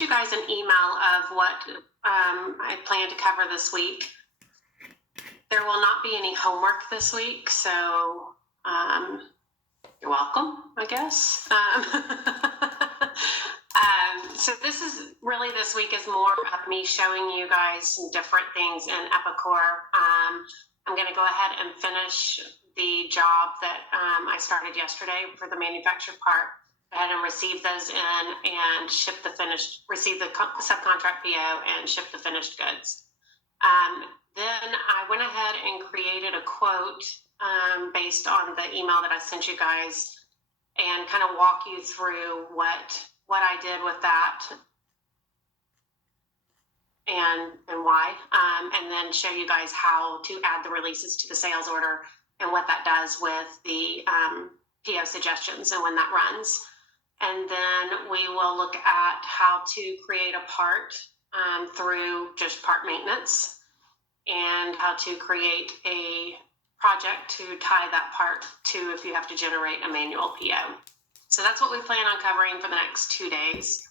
You guys an email of what I plan to cover this week. There will not be any homework this week, so you're welcome, I guess. So this week is more of me showing you guys some different things in Epicor. I'm going to go ahead and finish the job that I started yesterday for the manufactured part. Go ahead and receive those in and receive the subcontract PO and ship the finished goods. Then I went ahead and created a quote based on the email that I sent you guys, and kind of walk you through what I did with that and why, and then show you guys how to add the releases to the sales order and what that does with the PO suggestions and when that runs. And then we will look at how to create a part through just part maintenance, and how to create a project to tie that part to if you have to generate a manual PO. So that's what we plan on covering for the next 2 days.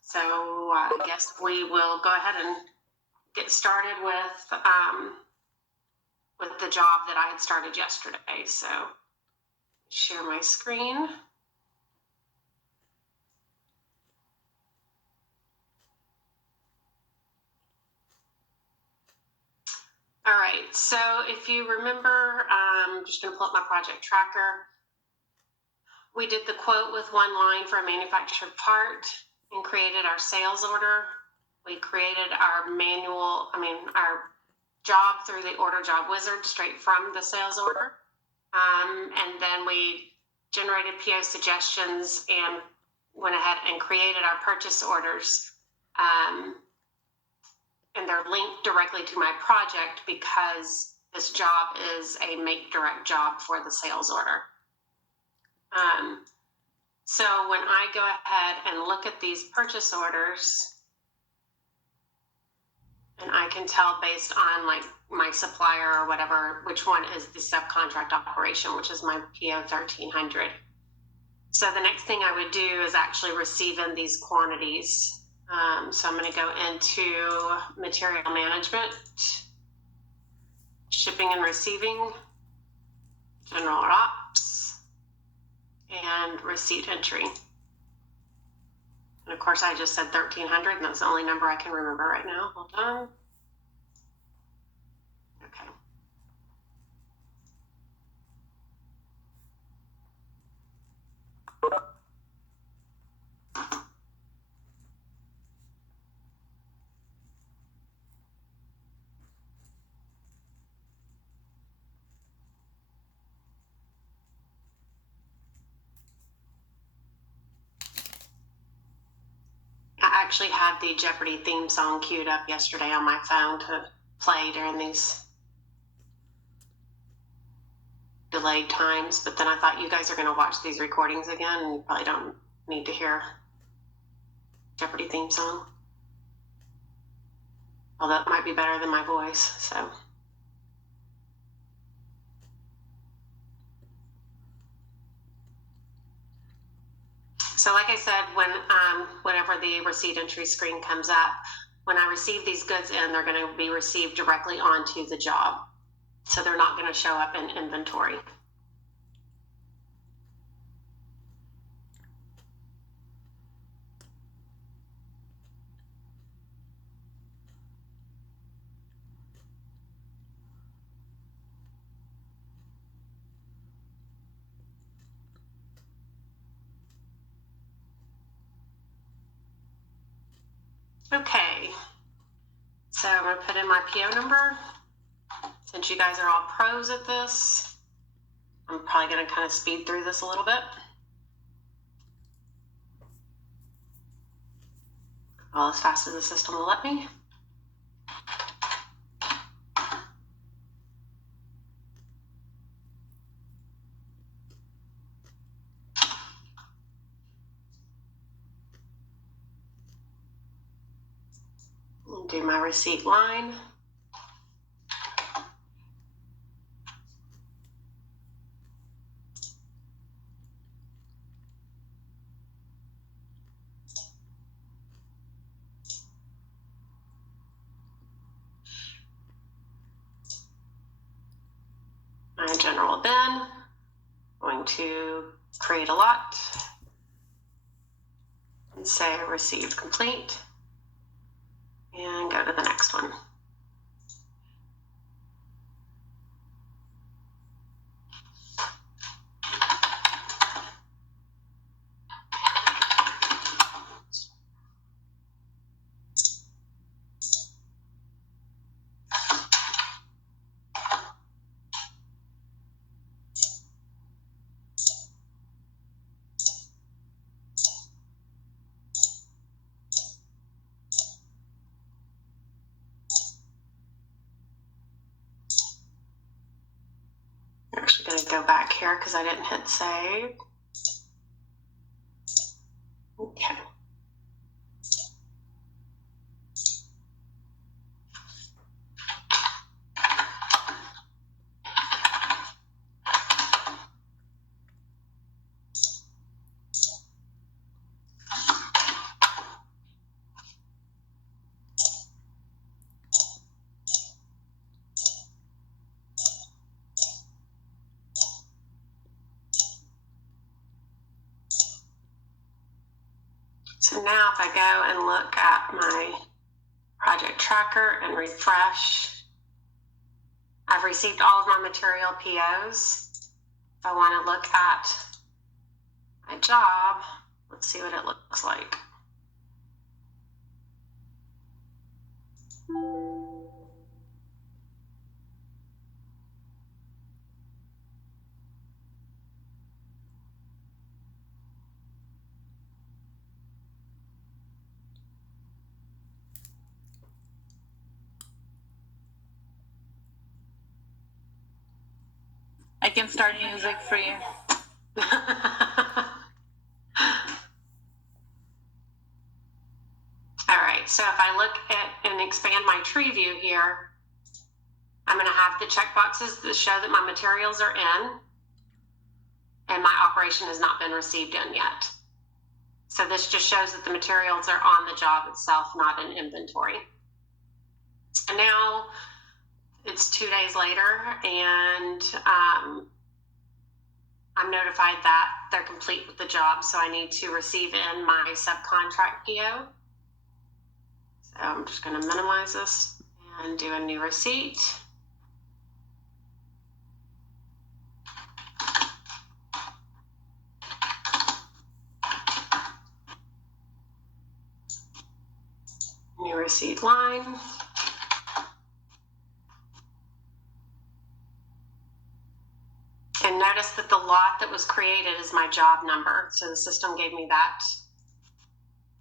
So I guess we will go ahead and get started with the job that I had started yesterday. So share my screen. All right, so if you remember, I'm just going to pull up my project tracker. We did the quote with one line for a manufactured part and created our sales order. We created our job through the order job wizard straight from the sales order. And then we generated PO suggestions and went ahead and created our purchase orders. And they're linked directly to my project because this job is a make direct job for the sales order. So when I go ahead and look at these purchase orders, and I can tell based on like my supplier or whatever, which one is the subcontract operation, which is my PO 1300. So the next thing I would do is actually receive in these quantities. So I'm going to go into material management, shipping and receiving, general ops, and receipt entry. And of course I just said 1300, and that's the only number I can remember right now. Hold on. Okay. I actually had the Jeopardy theme song queued up yesterday on my phone to play during these delayed times, but then I thought you guys are going to watch these recordings again and you probably don't need to hear Jeopardy theme song. Although it might be better than my voice, so. So like I said, whenever the receipt entry screen comes up, when I receive these goods in, they're going to be received directly onto the job. So they're not going to show up in inventory. Okay, so I'm going to put in my PO number. Since you guys are all pros at this, I'm probably going to kind of speed through this a little bit. Well, as fast as the system will let me. Do my receipt line. bin. I'm going to create a lot and say received complete and go to the next one. I'm actually going to go back here because I didn't hit save. Okay. So now if I go and look at my project tracker and refresh, I've received all of my material POs. If I want to look at my job, let's see what it looks like. I can start music for you. All right, so if I look at and expand my tree view here, I'm going to have the checkboxes that show that my materials are in and my operation has not been received in yet. So this just shows that the materials are on the job itself, not in inventory. And now it's 2 days later, and I'm notified that they're complete with the job, so I need to receive in my subcontract PO. So I'm just going to minimize this and do a new receipt. New receipt line. And notice that the lot that was created is my job number. So the system gave me that.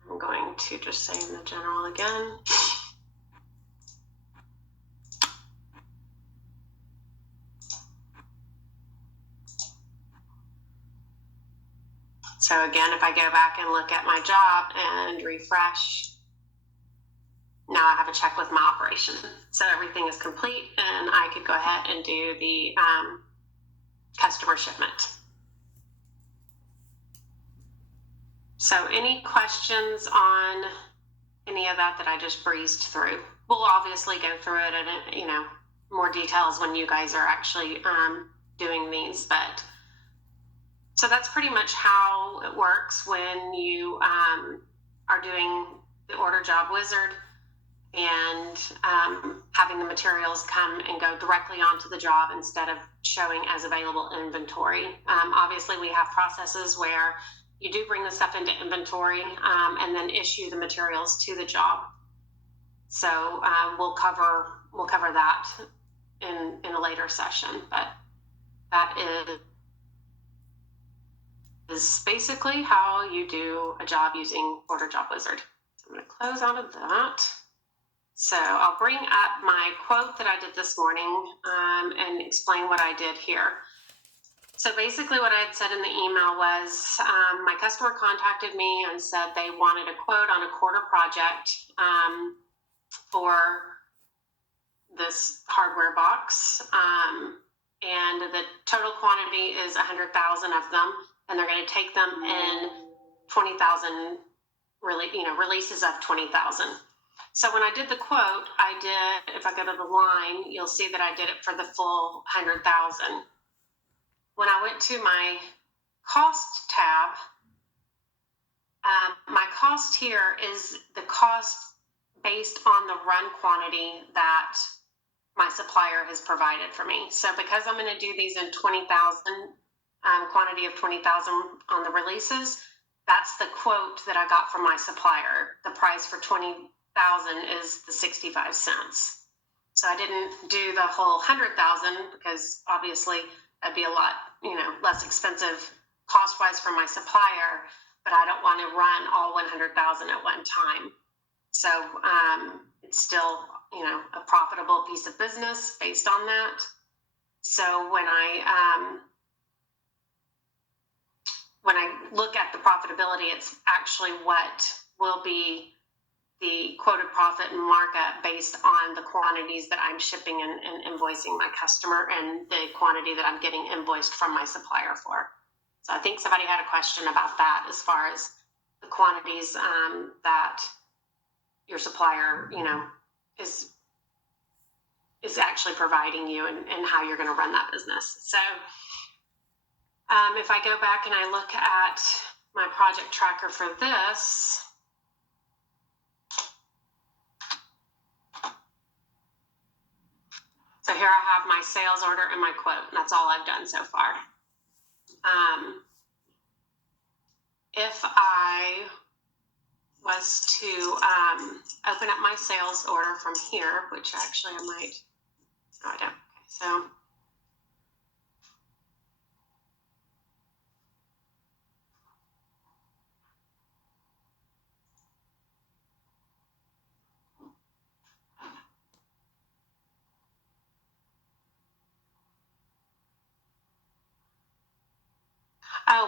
I'm going to just say in the general again. So again, if I go back and look at my job and refresh, now I have a check with my operation. So everything is complete and I could go ahead and do the customer shipment. So any questions on any of that I just breezed through? We'll obviously go through it in, more details when you guys are actually doing these, but so that's pretty much how it works when you are doing the Order Job Wizard and having the materials come and go directly onto the job instead of showing as available inventory. Obviously, we have processes where you do bring the stuff into inventory and then issue the materials to the job. So we'll cover that in a later session, but that is basically how you do a job using Order Job Wizard. So I'm going to close out of that. So I'll bring up my quote that I did this morning and explain what I did here. So basically what I had said in the email was my customer contacted me and said they wanted a quote on a quarter project for this hardware box. And the total quantity is 100,000 of them, and they're going to take them in 20,000 releases of 20,000. So when I did the quote, I did, if I go to the line, you'll see that I did it for the full 100,000. when I went to my cost tab, my cost here is the cost based on the run quantity that my supplier has provided for me. So because I'm going to do these in 20,000, quantity of 20,000 on the releases, that's the quote that I got from my supplier. The price for 20,000 is the 65 cents. So I didn't do the whole 100,000 because obviously that'd be a lot, less expensive cost-wise for my supplier, but I don't want to run all 100,000 at one time. So it's still, a profitable piece of business based on that. So when I look at the profitability, it's actually what will be the quoted profit and markup based on the quantities that I'm shipping and invoicing my customer and the quantity that I'm getting invoiced from my supplier for. So I think somebody had a question about that as far as the quantities that your supplier, is actually providing you and how you're going to run that business. So if I go back and I look at my project tracker for this, so here I have my sales order and my quote, and that's all I've done so far. If I was to open up my sales order from here, which actually I might, no, I don't. Okay, so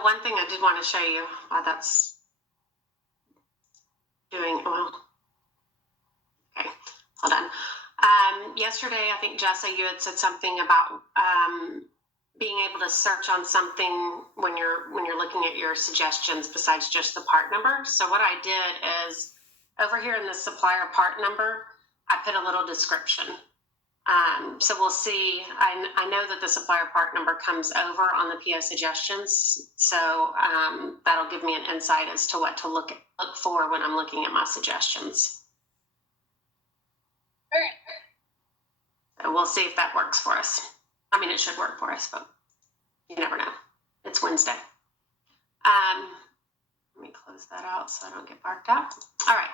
one thing I did want to show you while that's doing, well, okay, hold on. Yesterday, I think, Jessa, you had said something about being able to search on something when you're looking at your suggestions besides just the part number. So what I did is over here in the supplier part number, I put a little description. So we'll see, I know that the supplier part number comes over on the PO suggestions. So that'll give me an insight as to what to look for when I'm looking at my suggestions. All right. So we'll see if that works for us. I mean, it should work for us, but you never know. It's Wednesday. Let me close that out so I don't get barked at. All right.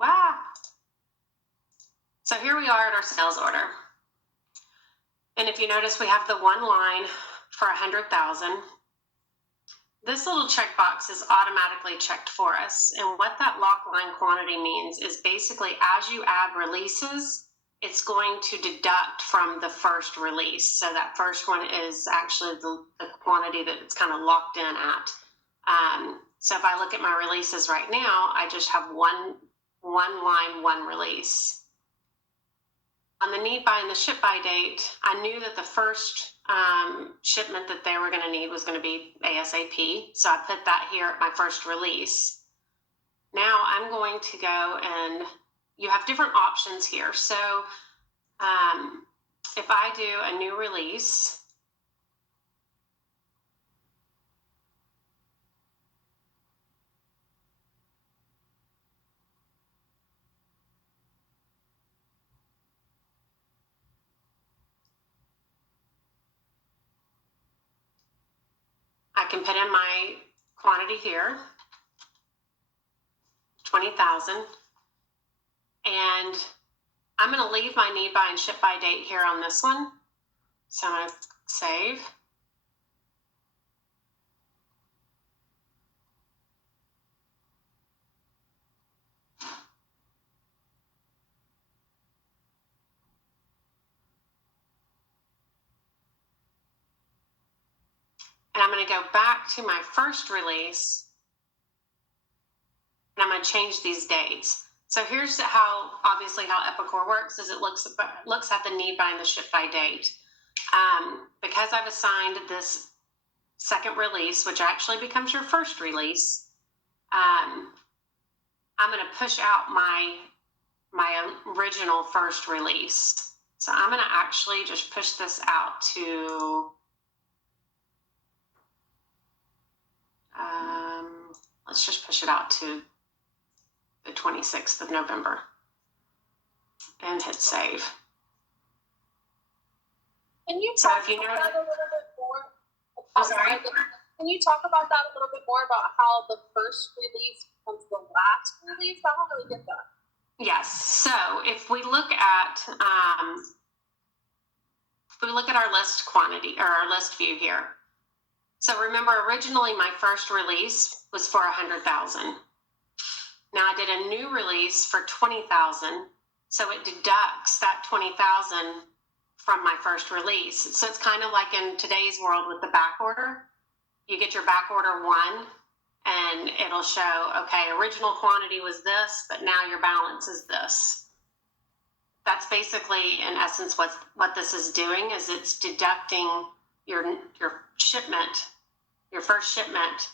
Wow. So here we are at our sales order. And if you notice, we have the one line for 100,000. This little checkbox is automatically checked for us. And what that lock line quantity means is basically as you add releases, it's going to deduct from the first release. So that first one is actually the quantity that it's kind of locked in at. So if I look at my releases right now, I just have one line, one release. On the need by and the ship by date, I knew that the first shipment that they were going to need was going to be ASAP. So I put that here at my first release. Now I'm going to go and you have different options here. So if I do a new release, I can put in my quantity here, 20,000, and I'm going to leave my need by and ship by date here on this one. So I'm going to save. And I'm going to go back to my first release, and I'm going to change these dates. So here's how, obviously, how Epicor works is it looks at the need by and the ship by date. Because I've assigned this second release, which actually becomes your first release, I'm going to push out my original first release. So I'm going to actually just push this out to let's just push it out to the 26th of November and hit save. Can you So talk if you about know, that a little bit more? I'm sorry? Can you talk about that a little bit more about how the first release becomes the last release? I don't really get that. Yes. So if we look at our list quantity or our list view here. So remember, originally my first release was for 100,000. Now I did a new release for 20,000. So it deducts that 20,000 from my first release. So it's kind of like in today's world with the back order. You get your back order 1 and it'll show, okay, original quantity was this, but now your balance is this. That's basically, in essence, what this is doing is it's deducting your shipment, your first shipment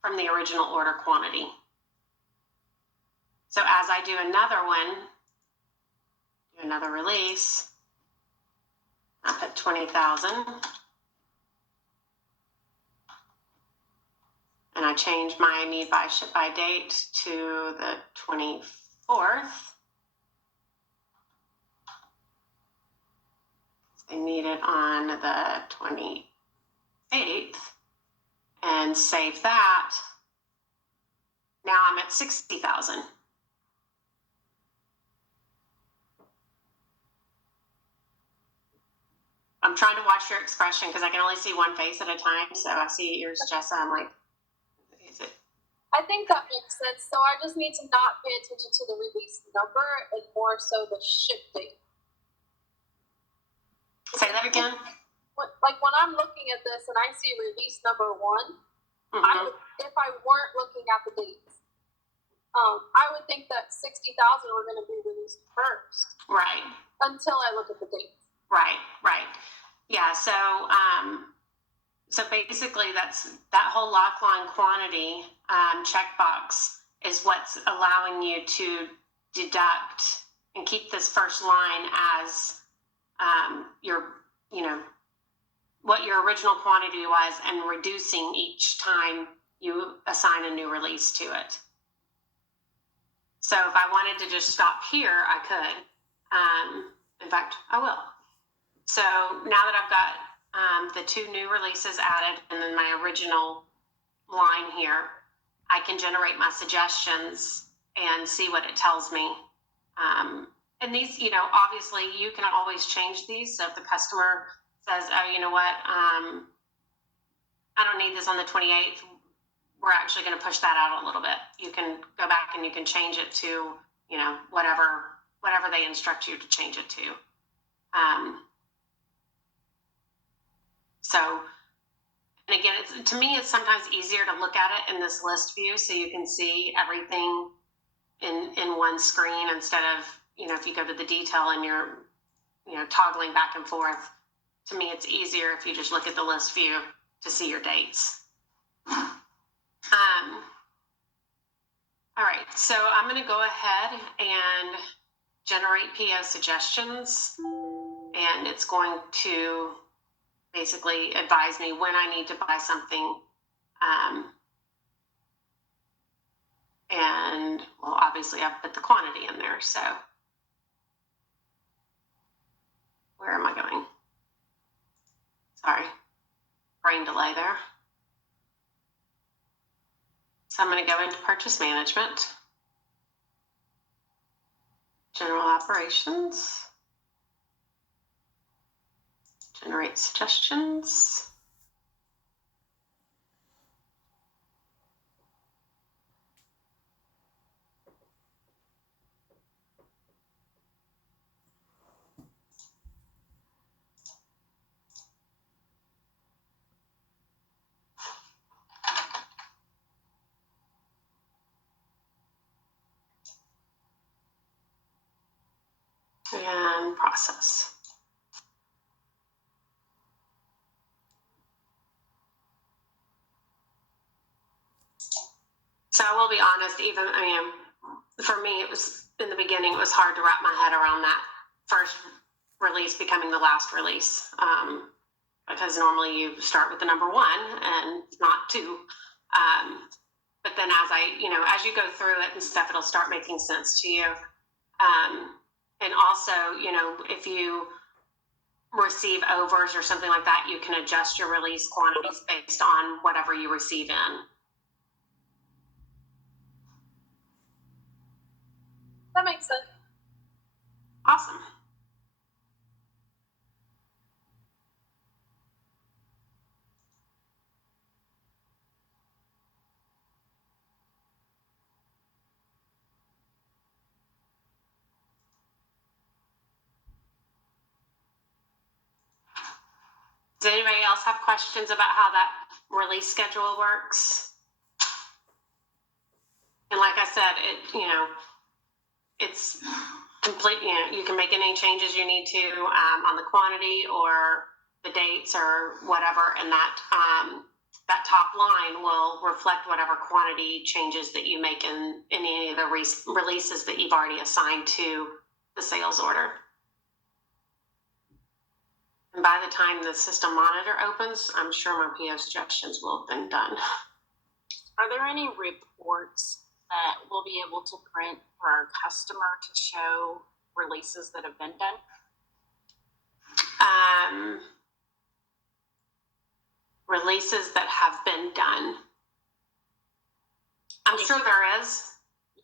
from the original order quantity. So as I do another one, do another release, I put 20,000. And I change my need by ship by date to the 24th. I need it on the 28th and save that. Now I'm at 60,000. I'm trying to watch your expression because I can only see one face at a time. So I see yours, Jessa. I'm like, is it? I think that makes sense. So I just need to not pay attention to the release number and more so the ship date. Say that again. Like when I'm looking at this and I see release number 1, if I weren't looking at the dates, I would think that 60,000 were going to be released first. Right. Until I look at the dates. Right. Yeah. So, so basically that whole lock line quantity checkbox is what's allowing you to deduct and keep this first line as what your original quantity was and reducing each time you assign a new release to it. So if I wanted to just stop here, I could. In fact, I will. So now that I've got the 2 new releases added and then my original line here, I can generate my suggestions and see what it tells me. And these, obviously you can always change these. So if the customer says, oh, you know what, I don't need this on the 28th, we're actually going to push that out a little bit. You can go back and you can change it to, whatever they instruct you to change it to. So, and again, to me, it's sometimes easier to look at it in this list view so you can see everything in one screen instead of, if you go to the detail and you're, toggling back and forth. To me, it's easier if you just look at the list view to see your dates. All right, so I'm going to go ahead and generate PO suggestions, and it's going to basically advise me when I need to buy something. And well, obviously I've put the quantity in there. So where am I going? Sorry, brain delay there. So I'm going to go into purchase management, general operations, generate suggestions. And process. So I will be honest, for me, it was in the beginning, it was hard to wrap my head around that first release becoming the last release. Because normally you start with the number 1 and not 2. but then as you go through it and stuff, it'll start making sense to you. And also, if you receive overs or something like that, you can adjust your release quantities based on whatever you receive in. That makes sense. Awesome. Does anybody else have questions about how that release schedule works? And like I said, it's complete. You can make any changes you need to on the quantity or the dates or whatever, and that top line will reflect whatever quantity changes that you make in any of the releases that you've already assigned to the sales order. And by the time the system monitor opens, I'm sure my PO suggestions will have been done. Are there any reports that we'll be able to print for our customer to show releases that have been done? Releases that have been done. I'm sure there is.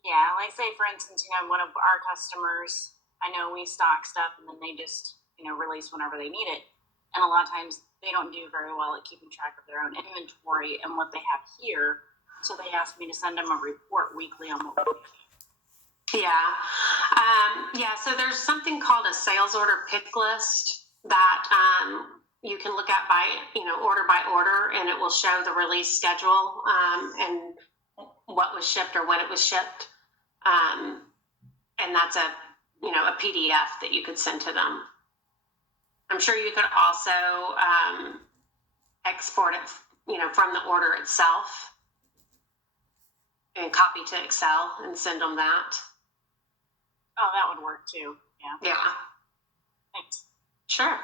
Yeah, like say for instance, one of our customers, I know we stock stuff and then they just, release whenever they need it. And a lot of times they don't do very well at keeping track of their own inventory and what they have here. So they asked me to send them a report weekly on what we're doing. Yeah. So there's something called a sales order pick list that you can look at by, order by order, and it will show the release schedule and what was shipped or when it was shipped. And that's a PDF that you could send to them. I'm sure you could also export it, from the order itself and copy to Excel and send them that. Oh, that would work too. Yeah. Thanks. Sure.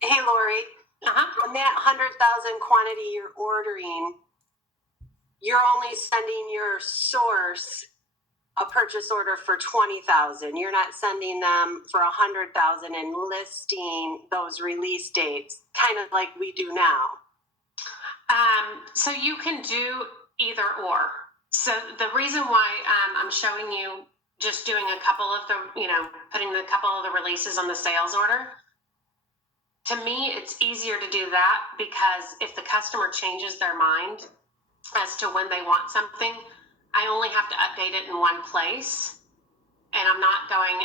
Hey, Lori. On that 100,000 quantity you're ordering, you're only sending your source a purchase order for 20,000. You're not sending them for 100,000 and listing those release dates, kind of like we do now. So you can do either or. So the reason why I'm showing you just doing a couple of the, putting a couple of the releases on the sales order, to me, it's easier to do that because if the customer changes their mind as to when they want something, I only have to update it in one place. And I'm not going,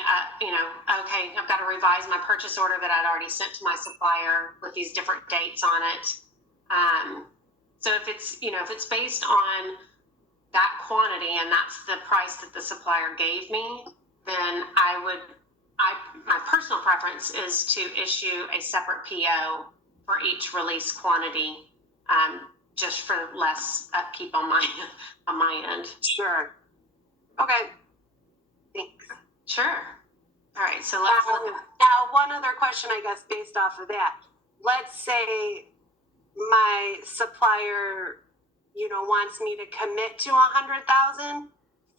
okay, I've got to revise my purchase order that I'd already sent to my supplier with these different dates on it. So if it's based on that quantity and that's the price that the supplier gave me, then my personal preference is to issue a separate PO for each release quantity, just for less upkeep on my end. Sure. Okay. Thanks. Sure. All right. So let's look at. Now, one other question, I guess, based off of that. Let's say my supplier, wants me to commit to 100,000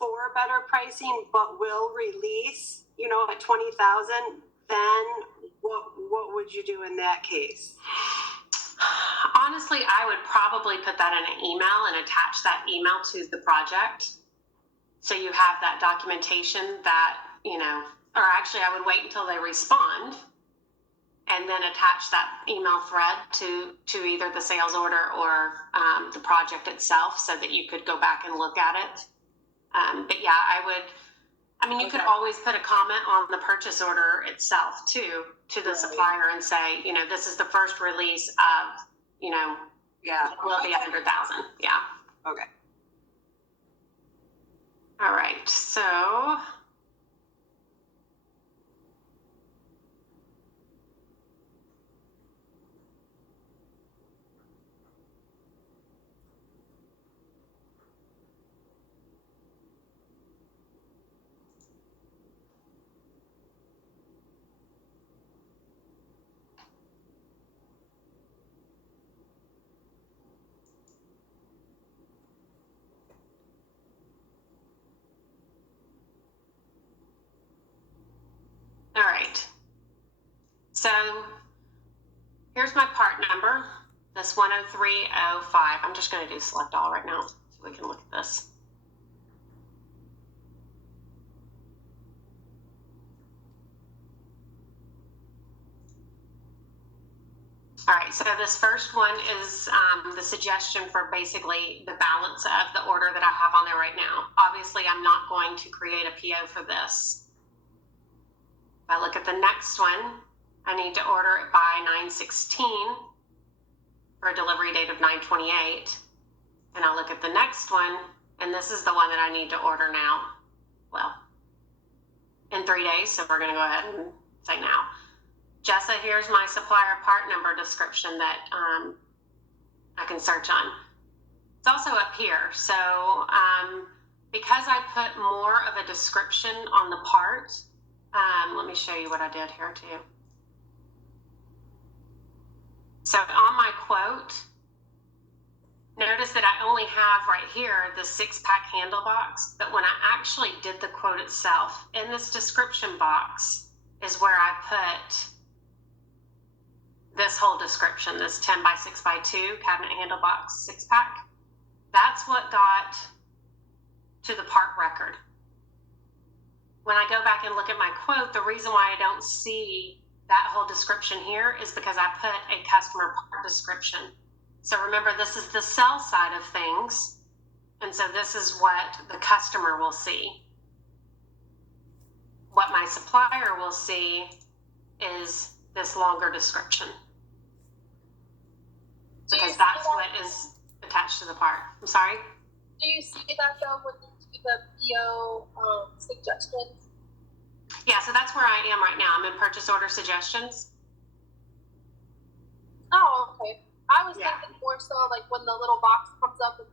for better pricing, but will release, at 20,000. Then what would you do in that case? Honestly, I would probably put that in an email and attach that email to the project. So you have that documentation that, or actually I would wait until they respond and then attach that email thread to either the sales order or the project itself so that you could go back and look at it. But yeah, you could always put a comment on the purchase order itself too, to the supplier and say, this is the first release of, will be 100,000. Yeah. Okay. All right. So So here's my part number, this 10305. I'm just going to do select all right now so we can look at this. All right, so this first one is the suggestion for basically the balance of the order that I have on there right now. Obviously, I'm not going to create a PO for this. If I look at the next one, I need to order it by 9/16 for a delivery date of 9/28. And I'll look at the next one, and this is the one that I need to order now. Well, in 3 days, so we're going to go ahead and say now. Jessa, here's my supplier part number description that I can search on. It's also up here. So because I put more of a description on the part, let me show you what I did here too. So on my quote, notice that I only have right here the 6-pack handle box, but when I actually did the quote itself, in this description box is where I put this whole description, this 10 by 6 by 2 cabinet handle box 6-pack. That's what got to the part record. When I go back and look at my quote, the reason why I don't see that whole description here is because I put a customer part description. So remember, this is the sell side of things. And so this is what the customer will see. What my supplier will see is this longer description. Because that's what is attached to the part. I'm sorry? Do you see that though when you do the PO suggestions? Yeah, so that's where I am right now. I'm in purchase order suggestions. Oh, okay. I was Yeah. thinking more so like when the little box comes up and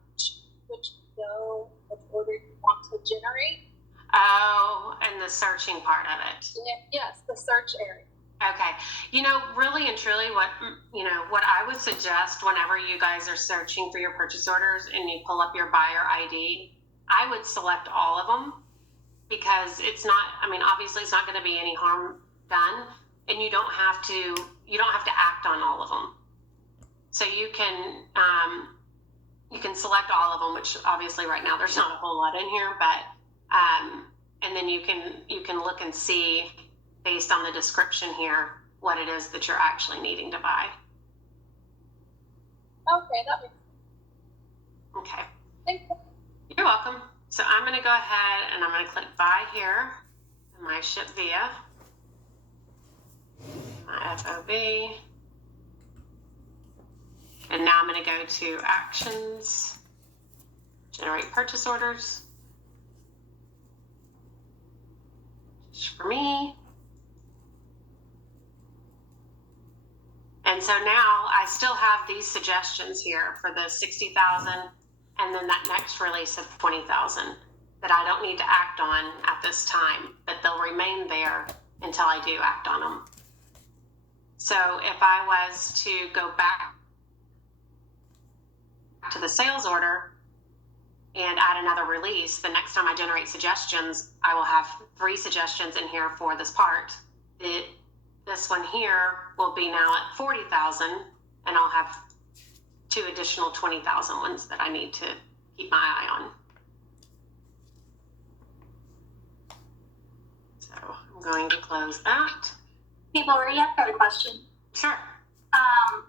which PO, which order you want to generate. Oh, and the searching part of it. Yes, the search area. Okay. You know, really and truly what I would suggest whenever you guys are searching for your purchase orders and you pull up your buyer ID, I would select all of them because it's not, obviously it's not going to be any harm done and you don't have to act on all of them. So you can select all of them, which obviously right now there's not a whole lot in here, but, and then you can look and see based on the description here, what it is that you're actually needing to buy. Okay, that makes sense. Okay, Thank you. you're welcome. So I'm gonna go ahead and I'm gonna click buy here, in my ship via, my FOB. And now I'm gonna go to actions, generate purchase orders. Just for me. And so now I still have these suggestions here for the 60,000 and then that next release of 20,000 that I don't need to act on at this time, but they'll remain there until I do act on them. So if I was to go back to the sales order and add another release, the next time I generate suggestions, I will have 3 suggestions in here for this part. This one here will be now at 40,000 and I'll have 2 additional 20,000 ones that I need to keep my eye on. So I'm going to close that. Hey, Lori, I've got a question. Sure.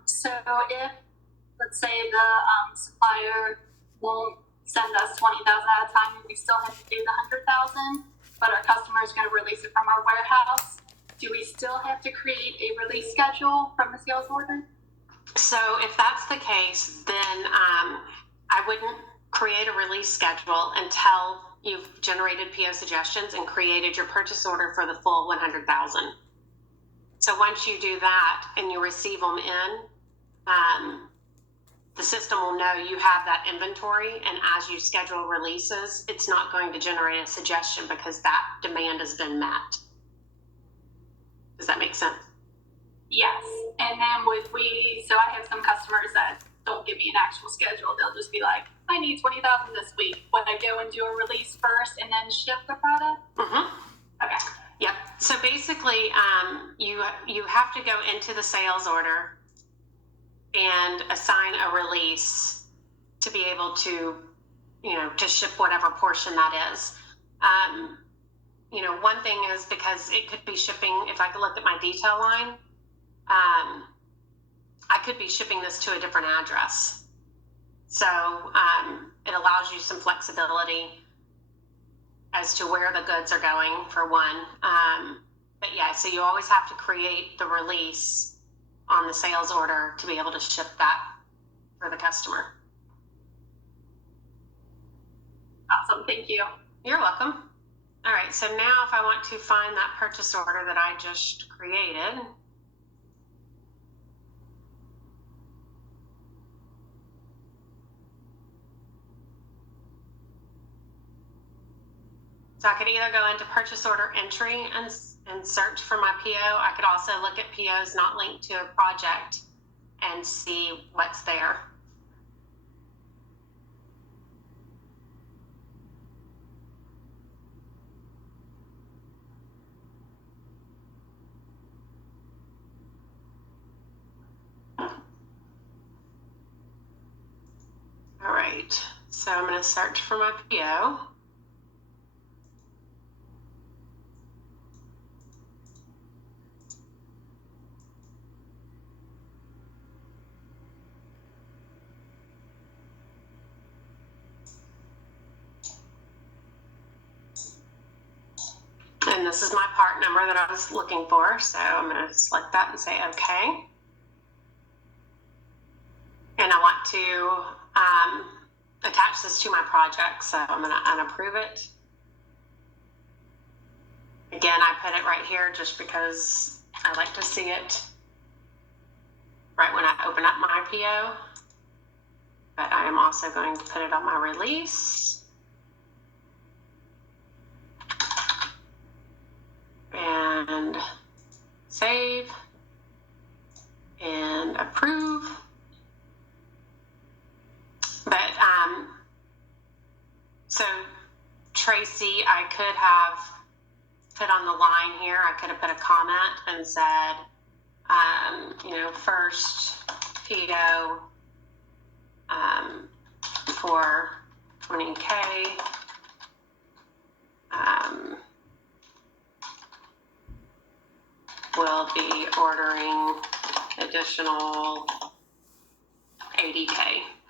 So if, let's say the supplier won't send us 20,000 at a time and we still have to do the 100,000, but our customer is going to release it from our warehouse, do we still have to create a release schedule from the sales order? So if that's the case, then I wouldn't create a release schedule until you've generated PO suggestions and created your purchase order for the full 100,000. So once you do that and you receive them in, the system will know you have that inventory, and as you schedule releases, it's not going to generate a suggestion because that demand has been met. Does that make sense? Yes. And then so I have some customers that don't give me an actual schedule. They'll just be like, I need 20,000 this week. Would I go and do a release first and then ship the product? Mm-hmm. Okay. Yep. So basically, you have to go into the sales order and assign a release to be able to, to ship whatever portion that is. One thing is because it could be shipping, if I could look at my detail line, I could be shipping this to a different address. So it allows you some flexibility as to where the goods are going, for one. But yeah, so you always have to create the release on the sales order to be able to ship that for the customer. Awesome, thank you. You're welcome. All right, so now if I want to find that purchase order that I just created, so I could either go into purchase order entry and search for my PO. I could also look at POs not linked to a project and see what's there. All right, so I'm going to search for my PO. And this is my part number that I was looking for, so I'm going to select that and say OK. And I want to attach this to my project, so I'm going to unapprove it. Again, I put it right here just because I like to see it right when I open up my PO. But I am also going to put it on my release. And save and approve. But so Tracy, I could have put on the line here, I could have put a comment and said, first PO for 20K. We'll be ordering additional 80K